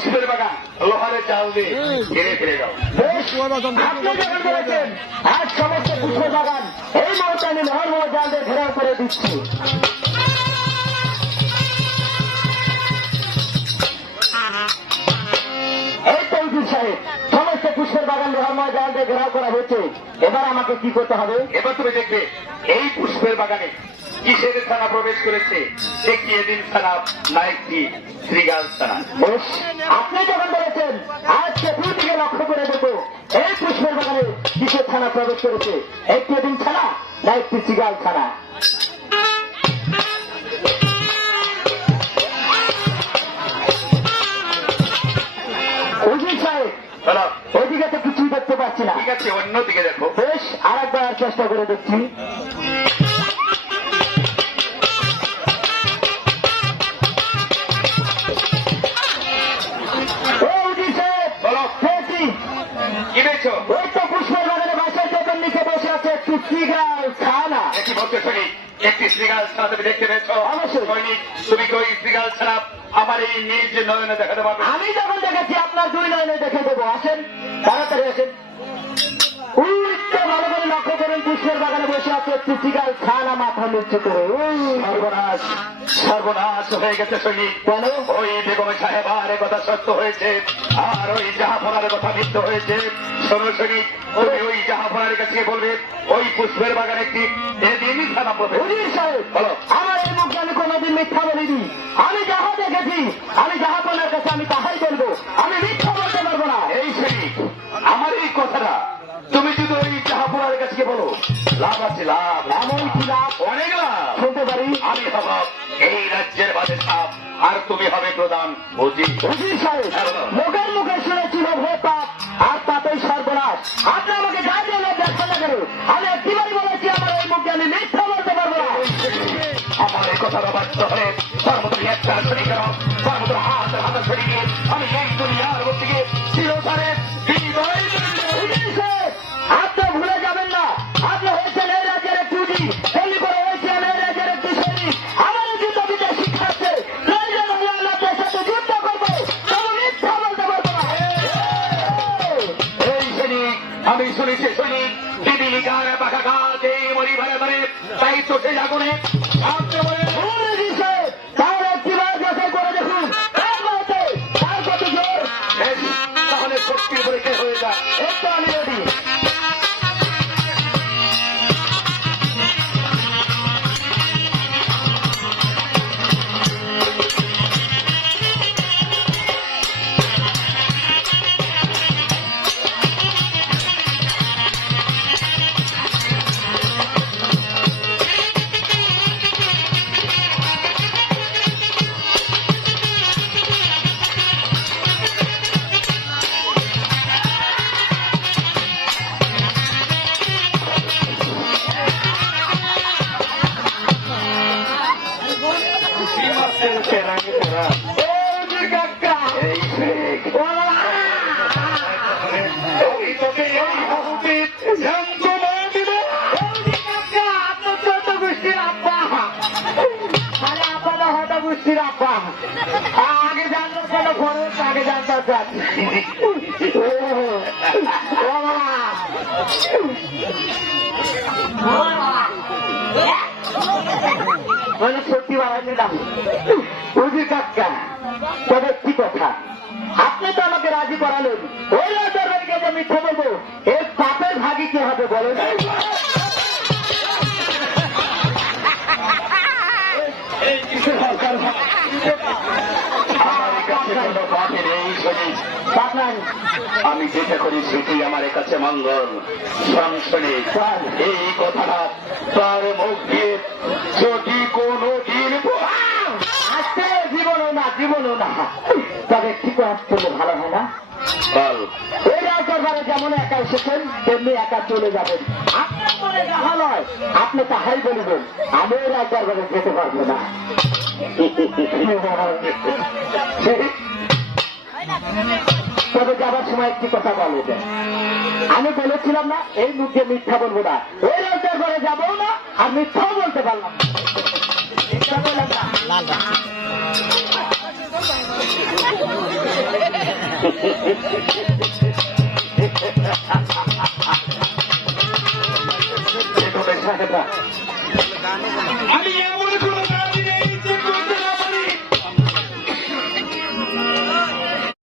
পুষ্পের বাগান লোহারে চাল দিয়ে ঘিরে ফিরে যাও। আপনি যখন বলেছেন আজ সমস্ত পুষ্পের বাগান এই মুহূর্তে আমি লোহার মোড় জাল দিয়ে ঘেরাও করে দিচ্ছি। এই তো উজির সাহেব, সমস্ত পুষ্পের বাগান লোহার মোড় জাল দিয়ে ঘেরাও করা হয়েছে। এবার আমাকে কি করতে হবে? এবার তুমি দেখবে এই পুষ্পের বাগানে কিসের ছানা প্রবেশ করেছে, একটি এদিন ছানা না একটি শ্রীগাল ছানা। বেশ, আপনি যখন বলেছেন আজকে দুই দিকে লক্ষ্য করে দেবো এই পুষ্পের বাগানে কিসের ছানা প্রবেশ করেছে, একটি এদিন ছানা না একটি শ্রীগাল ছানা। উজির সাহেব, চলো ওইদিকে তো কিছুই দেখতে পাচ্ছি না। ঠিক আছে, অন্যদিকে দেখো। বেশ, আর একবার চেষ্টা করে দেখছি। কি পেয়েছো? ওই তো পুষ্পের বাগানে বাসার টেপের নিচে বসে আছে একটি শ্রীগাল ছানা। একটি বলতে সৈনিক, একটি শ্রীগাল ছানা তুমি দেখতে পেয়েছো? অবশ্যই। সৈনিক, তুমি কি ওই শ্রীগাল ছানা আমার এই নিজ নয়নে দেখাতে পারবে? আমি যখন দেখেছি আপনার দুই নয়নে দেখে দেবো। আসেন, তাড়াতাড়ি আসেন। ভালো করে লক্ষ্য করেন, পুষ্পের বাগানে বসে আছে একটি শ্রীগাল ছানা মাথা নিচে করে। সর্বনাশ, সর্বনাশ হয়ে গেছে সৈনিক। কেন? ওই বেগম সাহেবার কথা সত্য হয়েছে আর ওই জাহাপনার কথা মিথ্য হয়েছে। শোনো সৈনিক, তুমি ওই জাহাপনার কাছে বলবে ওই পুষ্পের বাগানে একটি এদিনই ছানা পড়বে। উজির সাহেব, বলো। আমার এই মুখে আমি কোনোদিন মিথ্যা বলিনি। আমি যাহা দেখেছি, আমি জাহাপনার কাছে আমি তাহাই বলবো, আমি মিথ্যা বলতে পারবো না। এই সৈনিক, আমার এই কথাটা তুমি যদি ওই জাহাপনার কাছে বলো, লাভ আছে, লাভ। এমন কি লাভ? অনেক লাভ। শুনতে পারি? আমি হব এই রাজ্যের বাদশাহ আর তুমি হবে প্রধান উজির। উজির সাহেব, লোকের মুখে শুনেছি লোভে পাপ আর পাপেই সর্বনাশ। আপনি আমাকে যা দিয়ে দেখেন না কেন, আমি একটিবারই বলেছি আমার এই মুখে আমি মিথ্যা বলতে পারবো না। আমার এই কথা বাধ্য হলে তার মতো একটা ছড়ি কেন, তার মতো হাত হাতে ছড়ি দিয়ে আমি এই দুনিয়ার মধ্যে গিয়ে চিরতরে বিদায় নেব। উজির সাহেব, আপনি ভুলে যাবেন না, আপনি হয়েছেন এই রাজ্যের একটি উজির, তেমনি করে হয়েছেন এই রাজ্যের একটি সৈনিক। আমার যুদ্ধ দিতে শিখাচ্ছে, প্রয়োজন হলে আমি আপনার সাথে যুদ্ধ করবো, তবে মিথ্যা বলতে পারবো না। এই সৈনিক, আমি শুনেছি সৈনিক দিদিলিকার পাখা গাছ এই মরি ভারে ভারে, তাই তো সেই আগুনে সামনে বলে উজির সাহেব, তার একটিবার যাচাই করে দেখুন, তার মতে তার কত জোর। তাহলে শক্তির পরীক্ষা হয়ে যায়। একটু আমি রেডি। উজির কাকা, এই সৈনিক, আমি তোকে এই হস্তিত যন্ত্রণা দিব। উজির কাকা, আপনার চোদ্দ গোষ্ঠীর আব্বা। আরে আপনারা হয়তো গোষ্ঠীর আব্বা। আগে জানতাম কেন খরচ, আগে জানতাম কেন। মানে সত্যি বাড়াই নিলাম। উজির কাকা, তবে কি কথা, আপনি তো আমাকে রাজি করালেন, ওই রাজার বাড়িকে যে মিথ্যে বলবো, এর পাপের ভাগি কি হবে বলেন? আমার কাছে কোনো পাপের এই সৈনিক, পাঠান আমি যেটা করি সেটি আমার কাছে মঙ্গল। সংশনে এই কথাটা তার মুখ দিয়ে যদি কোনো দিন আজকে জীবনও না, জীবনও না, তবে ঠিক আসলে ভালো হয় না। বল, ওই রাজদরবারে যেমন একা এসেছেন তেমনি একা চলে যাবেন। আপনার মনে যাহা নয় আপনি তাহাই বলিবেন, আমি ওই রাজদরবারে যেতে পারবো না। তবে যাবার সময় একটি কথা বলে দেন, আমি বলেছিলাম না এই মুখে মিথ্যা বলবো না, ওই রাজদরবারে যাবো না আর মিথ্যাও বলতে পারলাম না। মিথ্যা বললাম না। আমি এমন